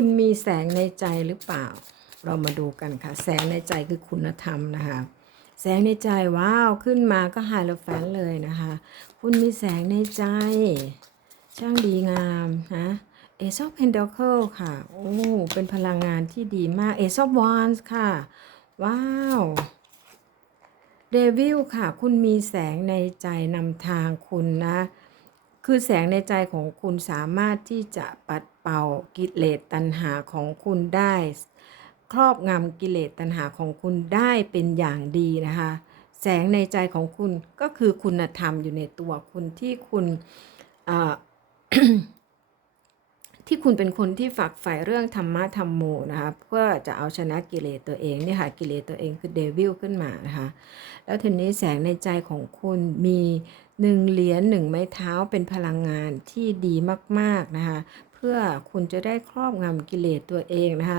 คุณมีแสงในใจหรือเปล่า เรามาดูกันค่ะ แสงในใจคือคุณธรรมนะคะ แสงในใจว้าวขึ้นมาก็ไฮโลแฟนเลยนะคะ คุณมีแสงในใจ ช่างดีงามนะเอซอฟเพนเดเคิลค่ะ โอ้ เป็นพลังงานที่ดีมากเอซอฟวานส์ค่ะ ว้าวเดวิลค่ะ คุณมีแสงในใจนำทางคุณนะ คือแสงในใจของคุณสามารถที่จะปัดเป่ากิเลสตัณหาของคุณได้ ครอบงำกิเลสตัณหาของคุณได้เป็นอย่างดีนะคะ แสงในใจของคุณก็คือคุณธรรมอยู่ในตัวคุณที่คุณ ที่คุณเป็นคนที่ฝักใฝ่เรื่องธรรมะธรรมโมนะคะเพื่อจะเอาชนะกิเลสตัวเองเนี่ยค่ะกิเลสตัวเองคือเดวิลขึ้นมานะคะแล้วทีนี้แสงในใจของคุณมีหนึ่งเหรียญหนึ่งไม้เท้าเป็นพลังงานที่ดีมากๆนะคะเพื่อคุณจะได้ครอบงำกิเลสตัวเองนะคะ